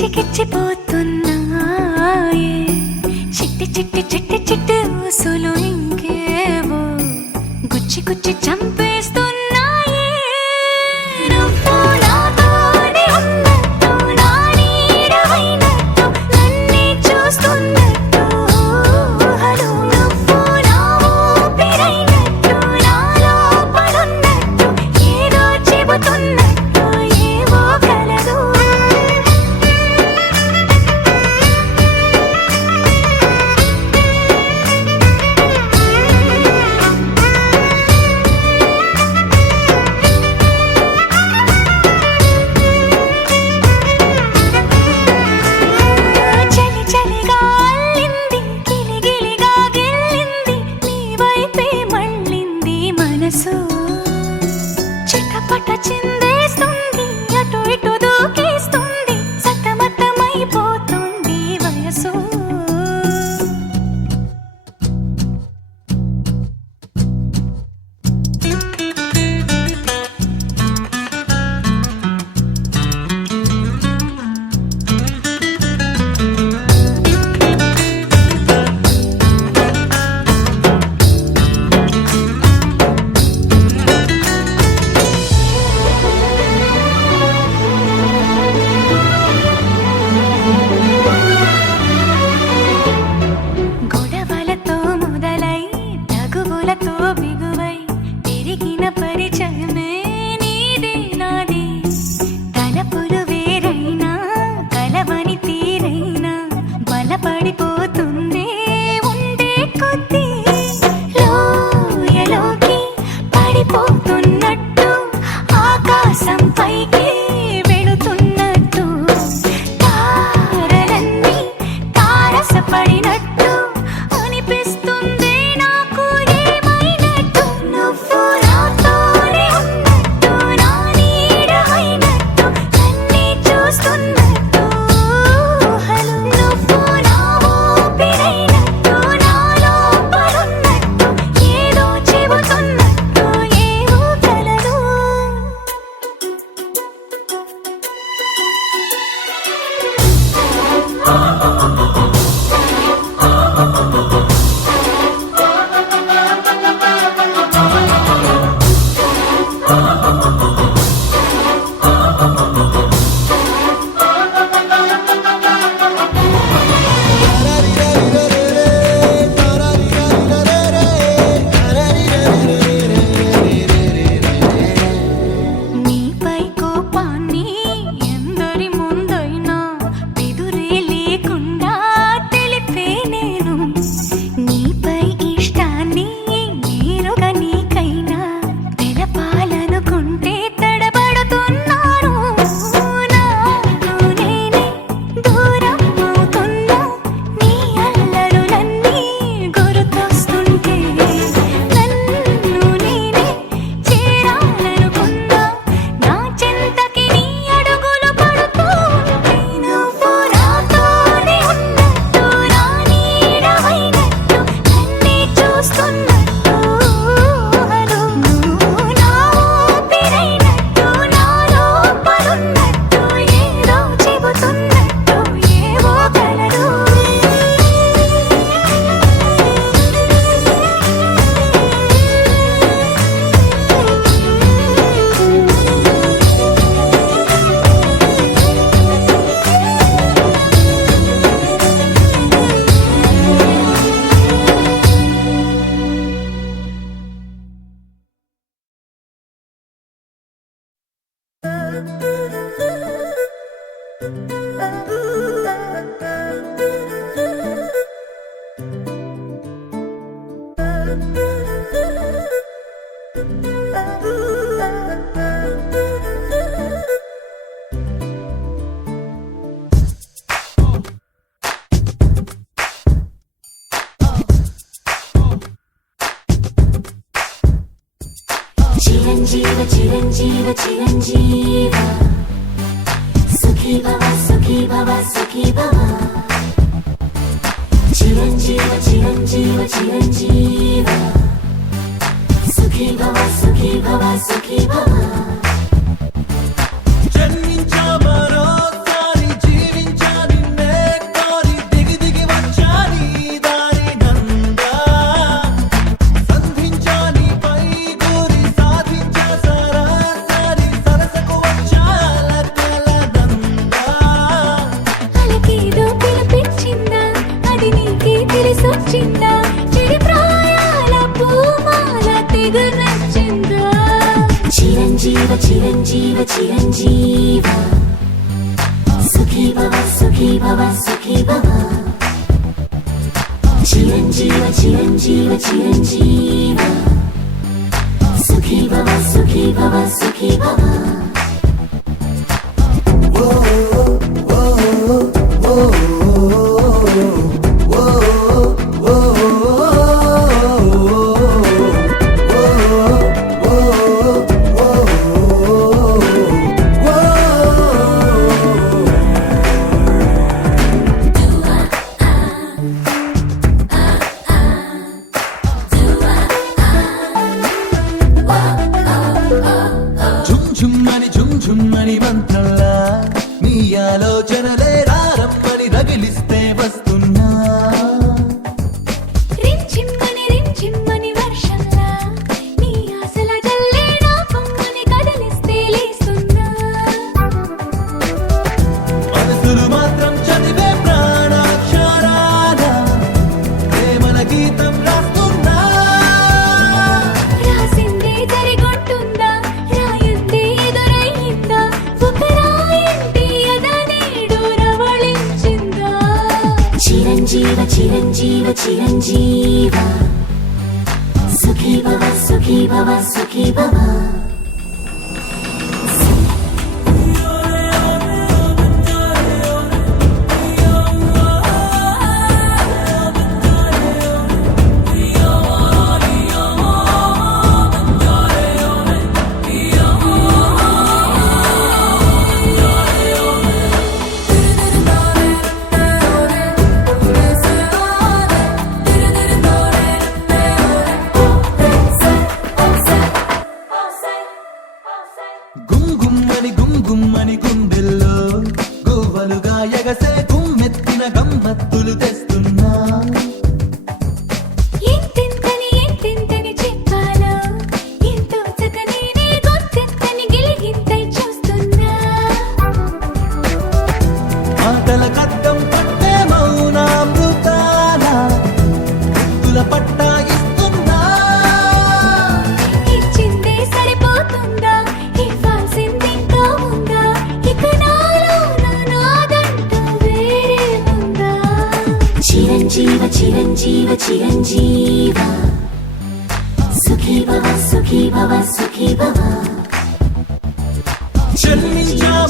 గిచ్చిగిచ్చిపోతున్నాయే చిట్టి చిట్టి చిట్టి చిట్టి ఊసులు ఇంకేవో గుచ్చి గుచ్చి చంపేస్తున్నాయే నువ్వు నాతోనే ఉన్నట్టు నా నీడవైనట్టు నన్నే చూస్తున్నట్టు ఊహలు నువ్వు నా ఊపిరైనట్టు నా లోపలున్నట్టు ఏదో చెబుతున్నట్టు ఏవో కలదు చలి చలిగా అల్లింది గిలిగిలిగా గిల్లింది నీ వైపే మళ్ళింది మనసు చిటపట చిందేస్తుంది అటు ఇటు దూకేస్తుంది సతమతమైపోతుంది వయసు గొడవలతో మొదలై తగువులతో బిగువై పెరిగిన పరిచయమే నీది నాది తలపులు వేరైనా కలవని తీరైనా బలపడిపోతుందే ఉండే కొద్దీ లోయలోకి పడిపోతున్నట్టు ఆకాశం పైకి వెళుతున్నట్టు తారలన్నీ తారసపడినట్టు అనిపిస్తుంది నాకు ఏమైనట్టు నువ్వు నాతోనే ఉన్నట్టు నా నీడవైనట్టు నన్నే చూస్తున్నట్టు ఊహలు నువ్వు నా ఊపిరైనట్టు నా లోపలున్నట్టు ఏదో చెబుతున్నట్టు ఏవో కలలు నీపై కోపాన్ని ఎందరి ముందైనా బెదురే లేకుండా తెలిపే నేను నీపై ఇష్టాన్ని నేరుగా నీకైనా తెలపాలనుకుంటే తడబడుతున్నాను నాకు నేనే దూరం అవుతున్నా నీ అల్లరులన్నీ గుర్తొస్తుంటే నన్ను నేనే చేరాలనుకున్నా నా చెంతకి నీ అడుగులు పడుతూ ఉంటే నువ్వు నాతోనే ఉన్నట్టు నా నీడవైనట్టు నన్నే చూస్తున్నట్టు ఊహలు నువ్వు నా ఊపిరైనట్టు నా లోపలున్నట్టు ఏదో చెబుతున్నట్టు ఏవో కలలు చిరంజీవ చిరంజీవ చిరంజీవ సుఖీ భవ సుఖీ భవ సుఖీ భవ చిరంజీవ చిరంజీవ చిరంజీవ సుఖీ భవ సుఖీ భవ సుఖీ భవ జన్మించా మరోసారి జీవించ చిరంజీవ చిరంజీవ సుఖీ భవ సుఖీ భవ సుఖీ భవ చిరంజీవ చిరంజీవ చిరంజీవ సుఖీ భవ సుఖీ భవ సుఖీ భవ ఝుమ్మని మంత్రంలా నీ ఆలోచనలే రారమ్మని రగిలిస్తే వస్తున్నా రించిమ్మని వర్షంలా నీ ఆశల జల్లే నా పొంగని కదిలిస్తే లేస్తున్నా మనసులు మాత్రం చదివే ప్రాణాక్షరాల ప్రేమల గీతం రాస్తున్నా రాసిందే జరిగొంటుందా రాయందే ఎదురయ్యిందా ఒక రాయంటే అదనేడు రవళించిందా చిరంజీవ చిరంజీవ చిరంజీవ సుఖీ భవ సుఖీ భవ సుఖీ భవ గుమ్గుమ్మని గుండెల్లో గువ్వలుగా ఎగసే గుమ్మెత్తిన గమ్మత్తులు తెస్తున్నా ఎంతెంతని చెప్పాలో ఎంతో చక్కనే గొంతెత్తని గిలిగింతై చూస్తున్నా మాటల కద్దం పట్టే మౌనామృతాల ముద్దుల పట్టా ఇస్తున్నా ఇచ్చిందే సరిపోతుందా ఇవ్వాల్సింది ఇంకా ఉందా ఇక నాలో నాదంటూ వేరే ఉందా చిరంజీవ చిరంజీవ చిరంజీవ సుఖీ భవ సుఖీ భవ సుఖీ భవ జన్మించావు